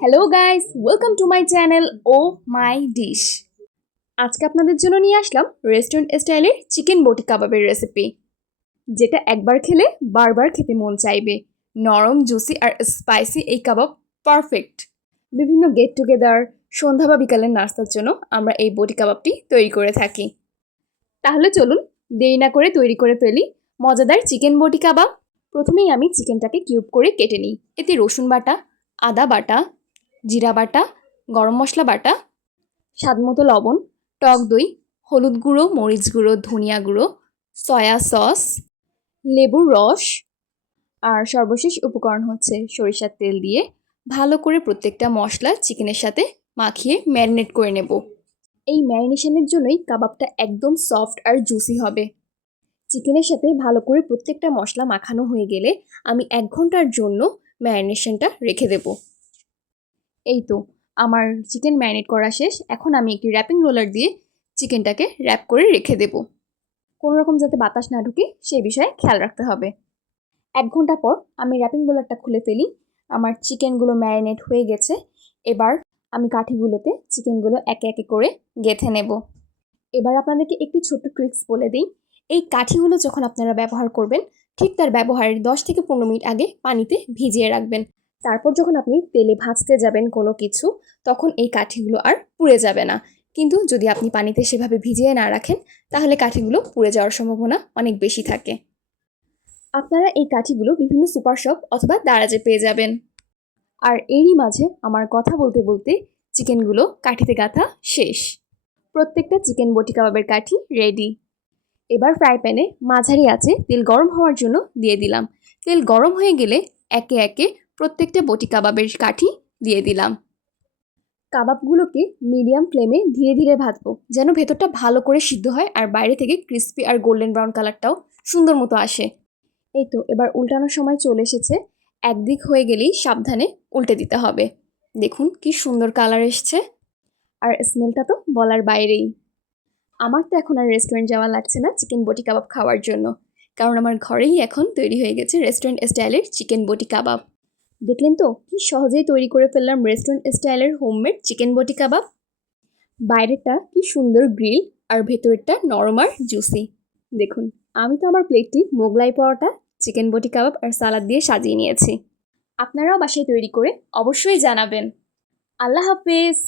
Hello guys, welcome to my channel oh my dish. আজকে আপনাদের জন্য নিয়ে আসলাম রেস্টুরেন্ট স্টাইলের চিকেন বটি কাবাবের রেসিপি, যেটা একবার খেলে বারবার খেতে মন চাইবে। নরম, জুসি আর স্পাইসি এই কাবাব পারফেক্ট বিভিন্ন গেট টুগেদার, সন্ধ্যা বা বিকালের নাস্তার জন্য আমরা এই বটি কাবাবটি তৈরি করে থাকি। তাহলে চলুন দেরি না করে তৈরি করে ফেলি মজাদার চিকেন বটি কাবাব। প্রথমেই আমি চিকেনটাকে কিউব করে কেটে নিই। এতে রসুন বাটা, আদা বাটা, জিরা বাটা, গরম মশলা বাটা, স্বাদমতো লবণ, টক দই, হলুদ গুঁড়ো, মরিচ গুঁড়ো, ধনিয়া গুঁড়ো, সয়া সস, লেবুর রস আর সর্বশেষ উপকরণ হচ্ছে সরিষার তেল দিয়ে ভালো করে প্রত্যেকটা মশলা চিকেনের সাথে মাখিয়ে ম্যারিনেট করে নেব। এই ম্যারিনেশনের জন্যই কাবাবটা একদম সফট আর জুসি হবে। চিকেনের সাথে ভালো করে প্রত্যেকটা মশলা মাখানো হয়ে গেলে আমি 1 ঘন্টার জন্য ম্যারিনেশনটা রেখে দেব। এই তো আমার চিকেন ম্যারিনেট করা শেষ। এখন আমি একটি র্যাপিং রোলার দিয়ে চিকেনটাকে র্যাপ করে রেখে দেব। কোনো রকম যাতে বাতাস না ঢুকে সেই বিষয়ে খেয়াল রাখতে হবে। 1 ঘন্টা পর আমি র্যাপিং রোলারটা খুলে ফেলি। আমার চিকেনগুলো ম্যারিনেট হয়ে গেছে। এবার আমি কাঠিগুলোতে চিকেনগুলো একে একে করে গেঁথে নেব। এবার আপনাদেরকে একটি ছোট্ট ট্রিক্স বলে দিই। এই কাঠিগুলো যখন আপনারা ব্যবহার করবেন, ঠিক তার ব্যবহারের 10 থেকে 15 মিনিট আগে পানিতে ভিজিয়ে রাখবেন। তারপর যখন আপনি তেলে ভাজতে যাবেন কোনো কিছু, তখন এই কাঠিগুলো আর পুড়ে যাবে না। কিন্তু যদি আপনি পানিতে সেভাবে ভিজিয়ে না রাখেন, তাহলে কাঠিগুলো পুড়ে যাওয়ার সম্ভাবনা অনেক বেশি থাকে। আপনারা এই কাঠিগুলো বিভিন্ন সুপার শপ অথবা দারাজে পেয়ে যাবেন। আর এরই মাঝে আমার কথা বলতে বলতে চিকেনগুলো কাঠিতে গাঁথা শেষ। প্রত্যেকটা চিকেন বটি কাবাবের কাঠি রেডি। এবার ফ্রাই প্যানে মাঝারি আঁচে তেল গরম হওয়ার জন্য দিয়ে দিলাম। তেল গরম হয়ে গেলে একে একে প্রত্যেকটা বটি কাবাবের কাঠি দিয়ে দিলাম। কাবাবগুলোকে মিডিয়াম ফ্লেমে ধীরে ধীরে ভাজবো, যেন ভেতরটা ভালো করে সিদ্ধ হয় আর বাইরে থেকে ক্রিস্পি আর গোল্ডেন ব্রাউন কালারটাও সুন্দর মতো আসে। এই তো এবার উল্টানোর সময় চলে এসেছে। একদিক হয়ে গেলেই সাবধানে উল্টে দিতে হবে। দেখুন কি সুন্দর কালার এসছে, আর স্মেলটা তো বলার বাইরেই। আমার তো এখন আর রেস্টুরেন্ট যাওয়া লাগছে না চিকেন বটি কাবাব খাওয়ার জন্য, কারণ আমার ঘরেই এখন তৈরি হয়ে গেছে রেস্টুরেন্ট স্টাইলের চিকেন বটি কাবাব। দেখলেন তো কি সহজেই তৈরি করে ফেললাম রেস্টুরেন্ট স্টাইলের হোমমেড চিকেন বটি কাবাব। বাইরেটা কি সুন্দর গ্রিল আর ভেতরেরটা নরম আর জুসি। দেখুন, আমি তো আমার প্লেটটি মোগলাই পরোটা, চিকেন বটি কাবাব আর সালাদ দিয়ে সাজিয়ে নিয়েছি। আপনারাও বাসায় তৈরি করে অবশ্যই জানাবেন। আল্লাহ হাফেজ।